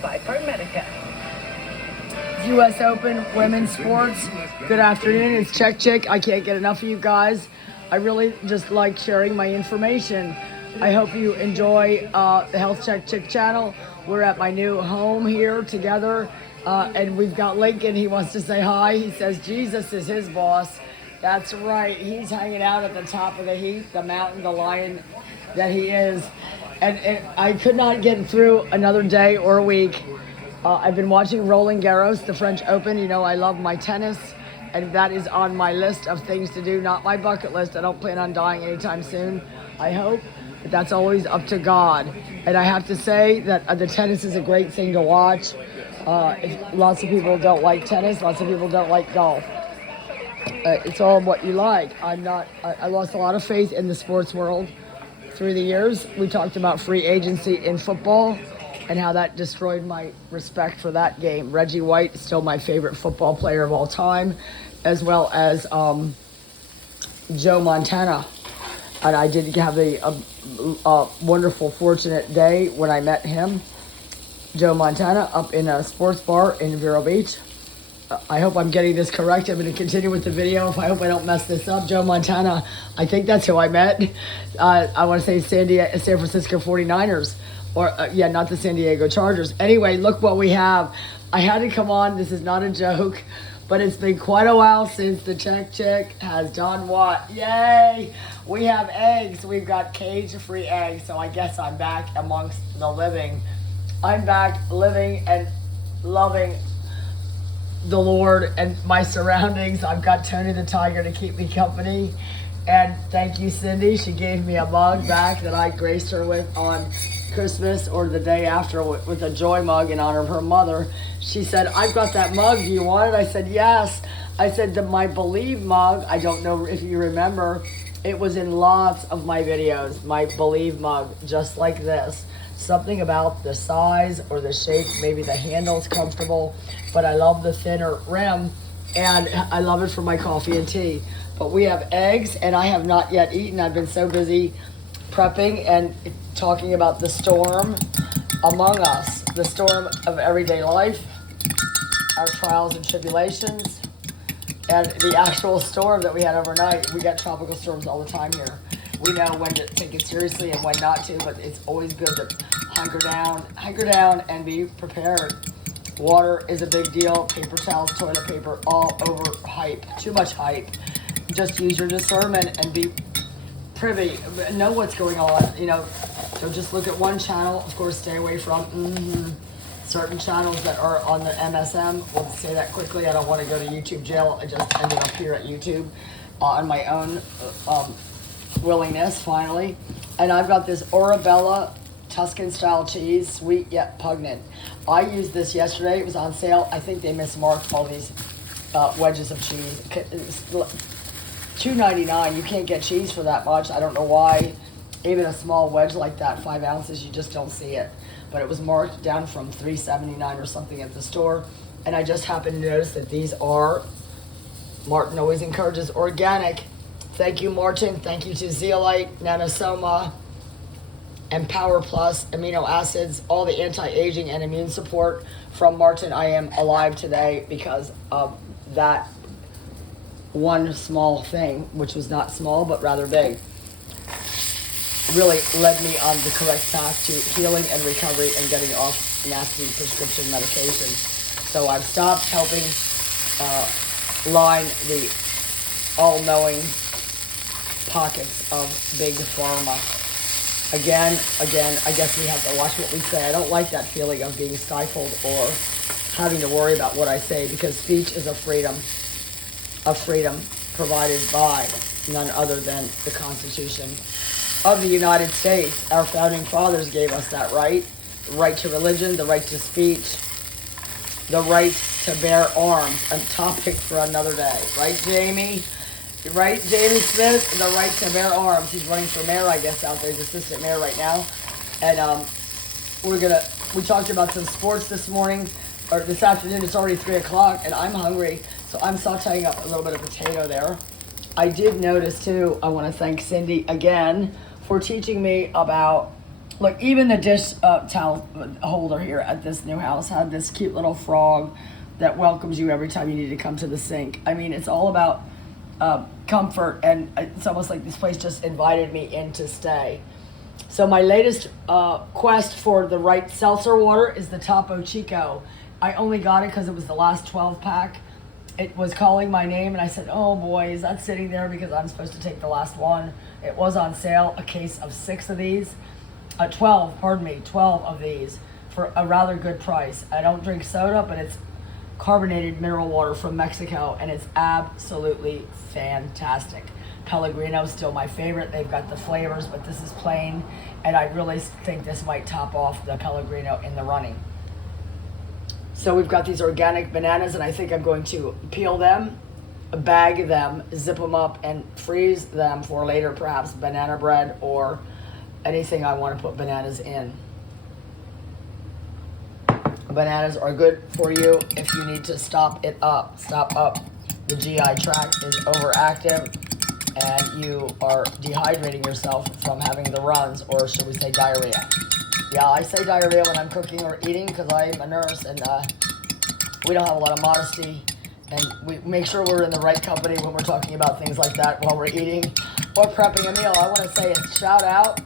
by ProMedica. U.S. Open women's sports. Good afternoon. It's Check Chick. I can't get enough of you guys. I really just like sharing my information. I hope you enjoy the Health Check Chick channel. We're at my new home here together, and we've got Lincoln. He wants to say hi. He says Jesus is his boss. That's right. He's hanging out at the top of the heap, the mountain, the lion that he is. And I could not get through another day or a week. I've been watching Roland Garros, the French Open. You know, I love my tennis, and that is on my list of things to do, not my bucket list. I don't plan on dying anytime soon, I hope, but that's always up to God. And I have to say that the tennis is a great thing to watch. Lots of people don't like tennis, lots of people don't like golf. It's all what you like. I lost a lot of faith in the sports world through the years. We talked about free agency in football and how that destroyed my respect for that game. Reggie White is still my favorite football player of all time, as well as Joe Montana. And I did have a wonderful, fortunate day when I met him, Joe Montana, up in a sports bar in Vero Beach. I hope I'm getting this correct. I'm going to continue with the video. I hope I don't mess this up. Joe Montana, I think that's who I met. I want to say San Francisco 49ers. Or, not the San Diego Chargers. Anyway, look what we have. I had to come on. This is not a joke, but it's been quite a while since the Check Chick has done what? Yay! We have eggs. We've got cage-free eggs, so I guess I'm back amongst the living. I'm back living and loving the Lord and my surroundings. I've got Tony the Tiger to keep me company. And thank you, Cindy. She gave me a mug back that I graced her with on Christmas or the day after with a joy mug in honor of her mother. She said, I've got that mug. Do you want it? I said, yes. I said, my Believe mug, I don't know if you remember, it was in lots of my videos, my Believe mug, just like this. Something about the size or the shape, maybe the handle's comfortable, but I love the thinner rim, and I love it for my coffee and tea. But we have eggs, and I have not yet eaten. I've been so busy prepping and talking about the storm among us, the storm of everyday life, our trials and tribulations, and the actual storm that we had overnight. We get tropical storms all the time here. We know when to take it seriously and when not to, but it's always good to hunker down and be prepared. Water is a big deal. Paper towels, toilet paper, all over hype. Too much hype. Just use your discernment and be privy, know what's going on, so just look at one channel. Of course, stay away from certain channels that are on the MSM. We'll say that quickly. I don't want to go to YouTube jail. I just ended up here at YouTube on my own willingness, finally. And I've got this Orabella Tuscan style cheese, sweet yet pungent. I used this yesterday. It was on sale. I think they mismarked all these wedges of cheese. $2.99. You can't get cheese for that much. I don't know why. Even a small wedge like that, 5 ounces, you just don't see it. But it was marked down from $3.79 or something at the store. And I just happened to notice that these are, Martin always encourages organic. Thank you, Martin. Thank you to Zeolite, Nanosoma, and Power Plus, amino acids, all the anti-aging and immune support from Martin. I am alive today because of that one small thing, which was not small, but rather big, really led me on the correct path to healing and recovery and getting off nasty prescription medications. So I've stopped helping line the all-knowing pockets of big pharma. Again, I guess we have to watch what we say. I don't like that feeling of being stifled or having to worry about what I say, because speech is a freedom provided by none other than the Constitution of the United States. Our founding fathers gave us that right to religion, the right to speech, the right to bear arms, a topic for another day. Right, Jamie? Right, Jamie Smith? The right to bear arms. He's running for mayor, I guess, out there. He's assistant mayor right now. And we talked about some sports this morning, or this afternoon. It's already 3 o'clock, and I'm hungry. So I'm sauteing up a little bit of potato there. I did notice, too, I want to thank Cindy again for teaching me about Look, even the dish towel holder here at this new house had this cute little frog that welcomes you every time you need to come to the sink. I mean, it's all about comfort, and it's almost like this place just invited me in to stay. So my latest quest for the right seltzer water is the Topo Chico. I only got it because it was the last 12 pack. It was calling my name, and I said, oh boy, is that sitting there because I'm supposed to take the last one. It was on sale, a case of 6 of these. 12 of these for a rather good price. I don't drink soda, but it's carbonated mineral water from Mexico, and it's absolutely fantastic. Pellegrino is still my favorite. They've got the flavors, but this is plain, and I really think this might top off the Pellegrino in the running. So we've got these organic bananas, and I think I'm going to peel them, bag them, zip them up, and freeze them for later, perhaps banana bread or anything I want to put bananas in. Bananas are good for you if you need to stop up. The GI tract is overactive and you are dehydrating yourself from having the runs, or should we say diarrhea. Yeah, I say diarrhea when I'm cooking or eating because I'm a nurse, and we don't have a lot of modesty, and we make sure we're in the right company when we're talking about things like that while we're eating or prepping a meal. I want to say a shout out.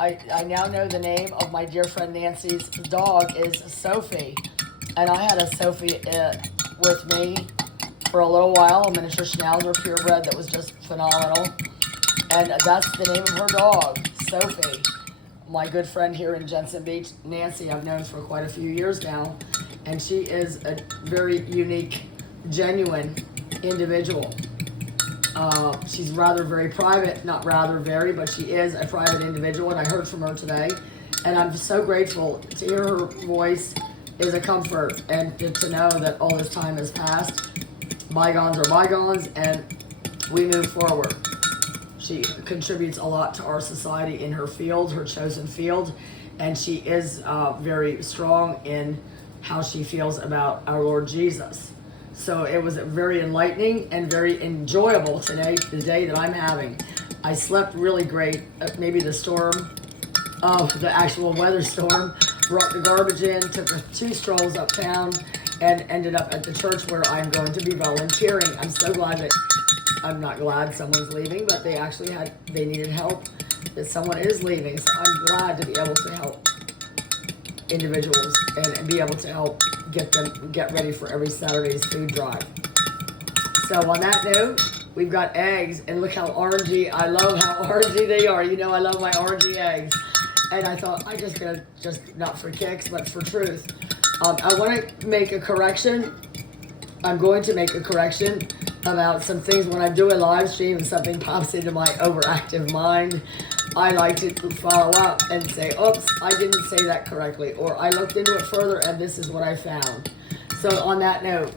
I now know the name of my dear friend Nancy's dog is Sophie, and I had a Sophie with me for a little while, a miniature Schnauzer purebred that was just phenomenal, and that's the name of her dog, Sophie. My good friend here in Jensen Beach, Nancy, I've known for quite a few years now, and she is a very unique, genuine individual. She's very private, not rather very, but she is a private individual, and I heard from her today, and I'm so grateful to hear her voice is a comfort, and to know that all this time has passed. Bygones are bygones, and we move forward. She contributes a lot to our society in her field, her chosen field, and she is very strong in how she feels about our Lord Jesus. So it was very enlightening and very enjoyable today, the day that I'm having. I slept really great. Maybe the storm, the actual weather storm, brought the garbage in, took 2 strolls uptown, and ended up at the church where I'm going to be volunteering. I'm so glad that, I'm not glad someone's leaving, but they actually they needed help, that someone is leaving. So I'm glad to be able to help individuals and be able to help get them get ready for every Saturday's food drive. So on that note, we've got eggs, and look how orangey. I love how orangey they are. You know I love my orangey eggs. And I thought I just not for kicks, but for truth. I want to make a correction. I'm going to make a correction about some things when I do a live stream and something pops into my overactive mind. I like to follow up and say, oops, I didn't say that correctly, or I looked into it further and this is what I found. So on that note,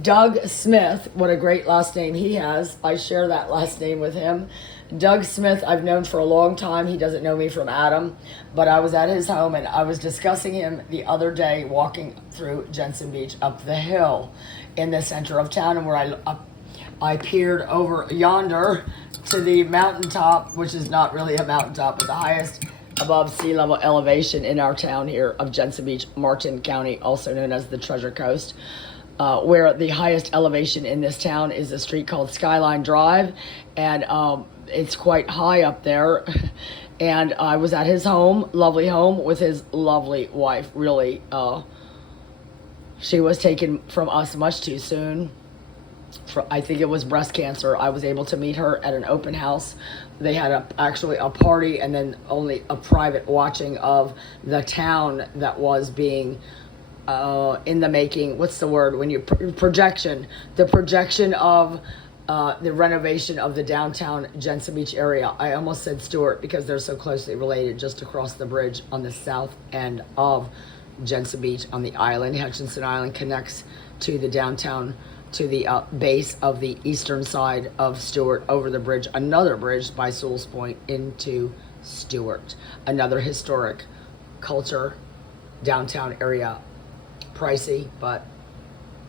Doug Smith, what a great last name he has. I share that last name with him. Doug Smith, I've known for a long time. He doesn't know me from Adam, but I was at his home and I was discussing him the other day walking through Jensen Beach up the hill in the center of town, and where I peered over yonder to the mountaintop, which is not really a mountaintop, but the highest above sea level elevation in our town here of Jensen Beach, Martin County, also known as the Treasure Coast, where the highest elevation in this town is a street called Skyline Drive, and it's quite high up there. And I was at his home, lovely home, with his lovely wife. Really, she was taken from us much too soon. I think it was breast cancer. I was able to meet her at an open house. They had actually a party, and then only a private watching of the town that was being in the making. What's the word when you projection? The projection of the renovation of the downtown Jensen Beach area. I almost said Stewart because they're so closely related, just across the bridge on the south end of Jensen Beach on the island. Hutchinson Island connects to the downtown, to the base of the eastern side of Stewart, over the bridge, another bridge by Sewell's Point into Stewart. Another historic culture downtown area. Pricey, but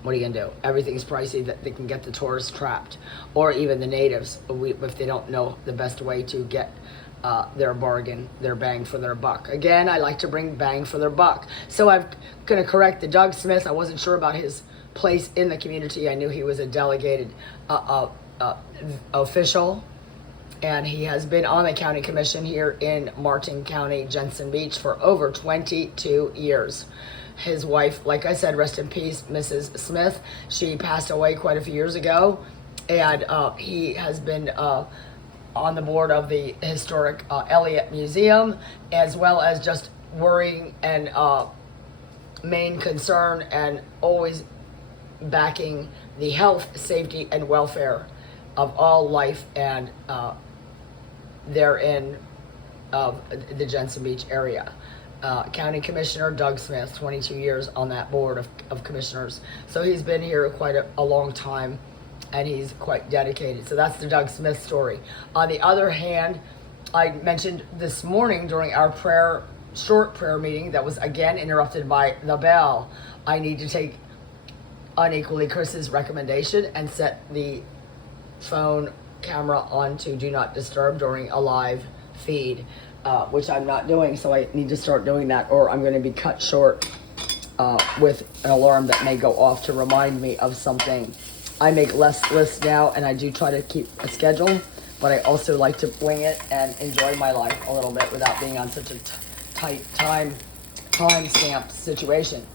what are you gonna do? Everything's pricey that they can get the tourists trapped, or even the natives if they don't know the best way to get their bargain, their bang for their buck. Again, I like to bring bang for their buck. So I'm going to correct the Doug Smith. I wasn't sure about his place in the community. I knew he was a delegated official, and he has been on the county commission here in Martin County, Jensen Beach, for over 22 years. His wife, like I said, rest in peace, Mrs. Smith. She passed away quite a few years ago, and he has been on the board of the historic Elliott Museum, as well as just worrying and main concern and always backing the health, safety, and welfare of all life and therein of the Jensen Beach area. County Commissioner Doug Smith, 22 years on that board of commissioners. So he's been here quite a long time, and he's quite dedicated. So that's the Doug Smith story. On the other hand, I mentioned this morning during our short prayer meeting that was again interrupted by the bell, I need to take unequally Chris's recommendation and set the phone camera on to do not disturb during a live feed, which I'm not doing, so I need to start doing that, or I'm going to be cut short with an alarm that may go off to remind me of something. I make less lists now, and I do try to keep a schedule, but I also like to wing it and enjoy my life a little bit without being on such a tight time stamp situation.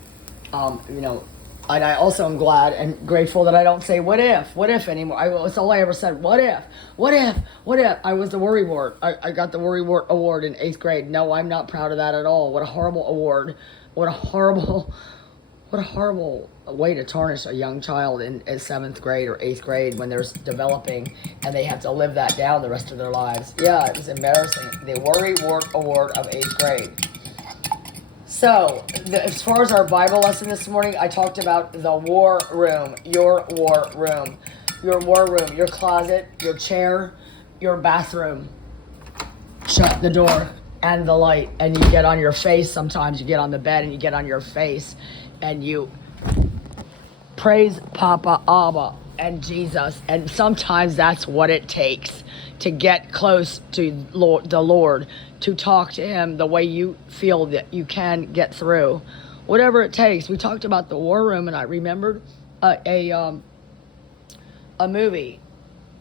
And I also am glad and grateful that I don't say what if anymore. It's all I ever said. What if? I was the worry wart. I got the worry wart award in 8th grade. No, I'm not proud of that at all. What a horrible award. What a horrible way to tarnish a young child in 7th grade or 8th grade when they're developing and they have to live that down the rest of their lives. Yeah, it was embarrassing. The worry wart award of 8th grade. So, as far as our Bible lesson this morning, I talked about the war room, your war room, your closet, your chair, your bathroom. Shut the door and the light, and you get on your face sometimes. You get on the bed and you get on your face, and you praise Papa, Abba, and Jesus. And sometimes that's what it takes to get close to the Lord, to talk to him the way you feel that you can get through, whatever it takes. We talked about the war room, and I remembered a movie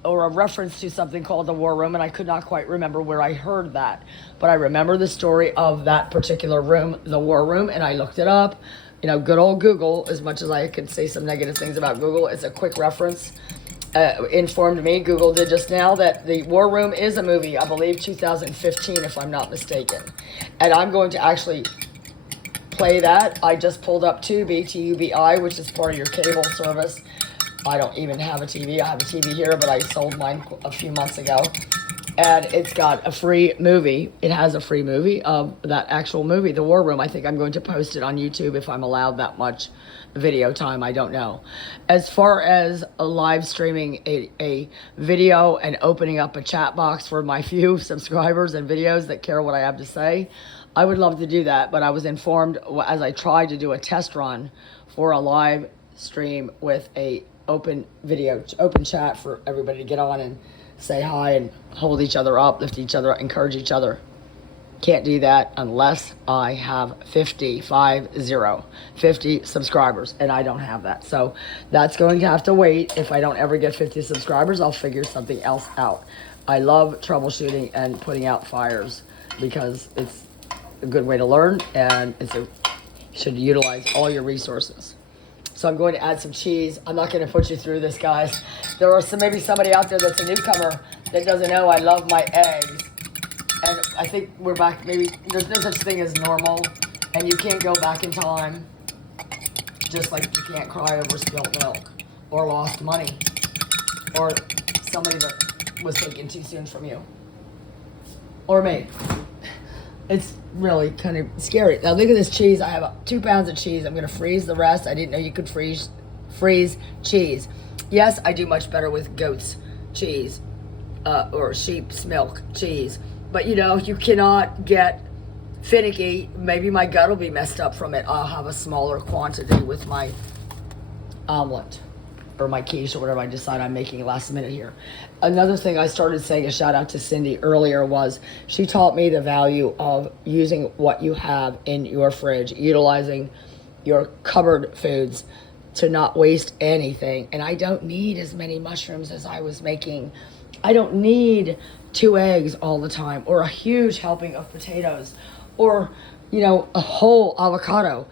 or a reference to something called the war room, and I could not quite remember where I heard that, but I remember the story of that particular room, the war room, and I looked it up. Good old Google, as much as I could say some negative things about Google, it's a quick reference. Informed me, Google did just now, that the War Room is a movie, I believe 2015 if I'm not mistaken. And I'm going to actually play that. I just pulled up Tubi, Tubi, which is part of your cable service. I don't even have a TV. I have a TV here, but I sold mine a few months ago. And it's got a free movie. It has a free movie of that actual movie, The War Room. I think I'm going to post it on YouTube if I'm allowed that much video time. I don't know. As far as live streaming a video and opening up a chat box for my few subscribers and videos that care what I have to say, I would love to do that. But I was informed as I tried to do a test run for a live stream with a open chat for everybody to get on and say hi and hold each other up, lift each other up, encourage each other. Can't do that unless I have 50 subscribers, and I don't have that. So that's going to have to wait. If I don't ever get 50 subscribers, I'll figure something else out. I love troubleshooting and putting out fires because it's a good way to learn, and you should utilize all your resources. So I'm going to add some cheese. I'm not going to put you through this, guys. There are maybe somebody out there that's a newcomer that doesn't know I love my eggs. And I think we're back, maybe there's no such thing as normal, and you can't go back in time, just like you can't cry over spilt milk, or lost money, or somebody that was taken too soon from you, or me. It's really kind of scary. Now look at this cheese. I have 2 pounds of cheese. I'm going to freeze the rest. I didn't know you could freeze cheese. Yes, I do much better with goat's cheese or sheep's milk cheese. But you cannot get finicky. Maybe my gut will be messed up from it. I'll have a smaller quantity with my omelet. or my quiche or whatever I decide I'm making last minute here. Another thing I started saying, a shout out to Cindy earlier, was she taught me the value of using what you have in your fridge, utilizing your cupboard foods to not waste anything. And I don't need as many mushrooms as I was making. I don't need 2 eggs all the time, or a huge helping of potatoes, or, you know, a whole avocado.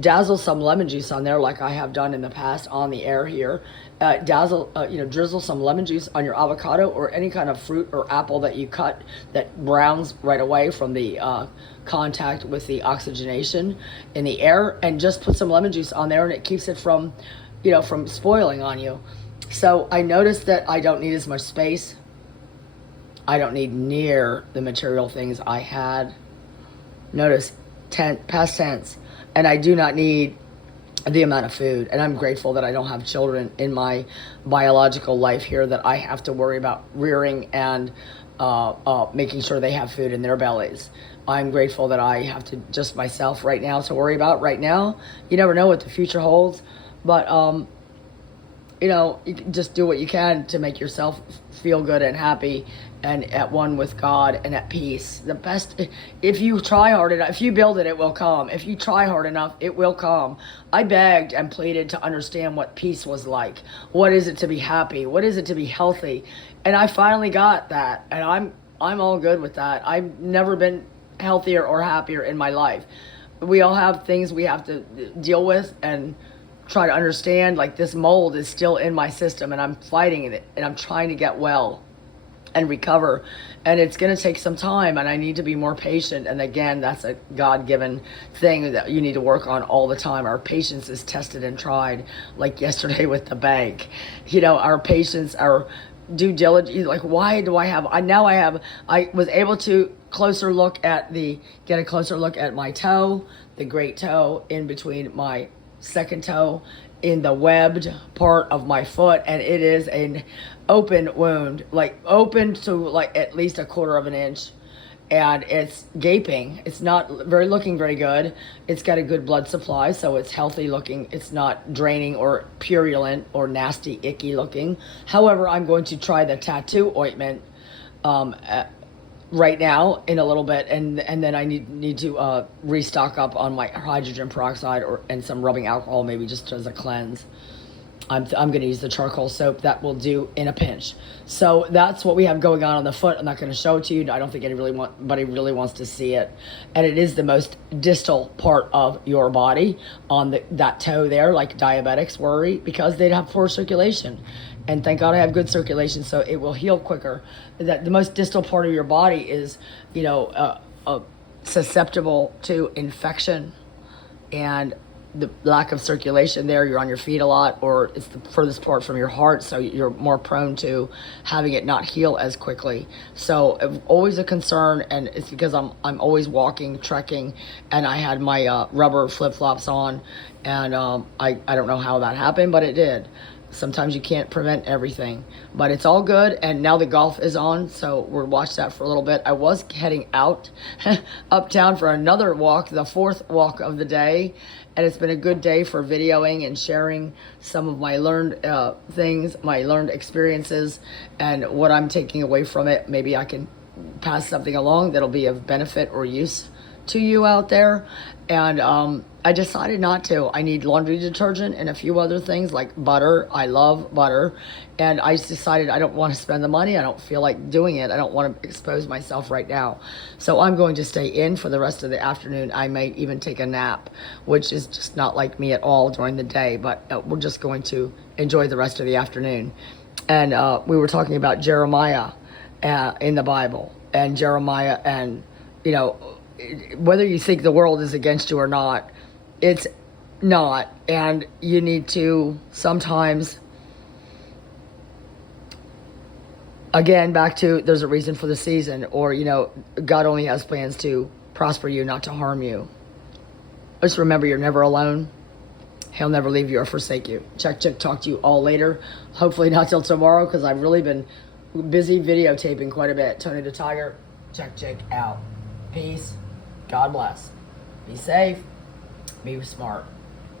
Dazzle some lemon juice on there, like I have done in the past on the air here. Drizzle some lemon juice on your avocado or any kind of fruit or apple that you cut that browns right away from the contact with the oxygenation in the air, and just put some lemon juice on there, and it keeps it from, from spoiling on you. So I noticed that I don't need as much space. I don't need near the material things I had. Notice past tense. And I do not need the amount of food. And I'm grateful that I don't have children in my biological life here that I have to worry about rearing and making sure they have food in their bellies. I'm grateful that I have to just myself right now to worry about right now. You never know what the future holds, but you can just do what you can to make yourself feel good and happy and at one with God and at peace. The best, if you try hard enough, if you build it, it will come. If you try hard enough, it will come. I begged and pleaded to understand what peace was like. What is it to be happy? What is it to be healthy? And I finally got that, and I'm all good with that. I've never been healthier or happier in my life. We all have things we have to deal with and try to understand. Like, this mold is still in my system, and I'm fighting it, and I'm trying to get well and recover, and it's going to take some time, and I need to be more patient. And again, that's a God-given thing that you need to work on all the time. Our patience is tested and tried, like yesterday with the bank. Our patience, our due diligence, like, why do I was able to get a closer look at my toe, the great toe in between my second toe, in the webbed part of my foot, and it is an open wound, like open to like at least 1/4 of an inch, and it's gaping. It's not looking very good. It's got a good blood supply, so it's healthy looking. It's not draining or purulent or nasty, icky looking. However, I'm going to try the tattoo ointment right now in a little bit, and then I need to restock up on my hydrogen peroxide and some rubbing alcohol, maybe just as a cleanse. I'm going to use the charcoal soap. That will do in a pinch. So that's what we have going on the foot. I'm not going to show it to you. I don't think anybody really wants to see it. And it is the most distal part of your body, on that toe there, like diabetics worry, because they have poor circulation. And thank God I have good circulation, so it will heal quicker. That the most distal part of your body is, susceptible to infection, and the lack of circulation there. You're on your feet a lot, or it's the furthest part from your heart, so you're more prone to having it not heal as quickly. So always a concern, and it's because I'm always walking, trekking, and I had my rubber flip-flops on, and I don't know how that happened, but it did. Sometimes you can't prevent everything, but it's all good. And now the golf is on, so we'll watch that for a little bit. I was heading out uptown for another walk, the 4th walk of the day, and it's been a good day for videoing and sharing some of my learned things, my learned experiences, and what I'm taking away from it. Maybe I can pass something along that'll be of benefit or use to you out there. And I decided not to. I need laundry detergent and a few other things like butter. I love butter. And I just decided I don't want to spend the money. I don't feel like doing it. I don't want to expose myself right now. So I'm going to stay in for the rest of the afternoon. I may even take a nap, which is just not like me at all during the day. But we're just going to enjoy the rest of the afternoon. And we were talking about Jeremiah in the Bible. And Jeremiah, and, whether you think the world is against you or not, it's not. And you need to sometimes, again, back to there's a reason for the season, or, God only has plans to prosper you, not to harm you. Just remember, you're never alone. He'll never leave you or forsake you. Check, talk to you all later. Hopefully not till tomorrow, because I've really been busy videotaping quite a bit. Tony the Tiger, check out. Peace. God bless. Be safe. Be smart.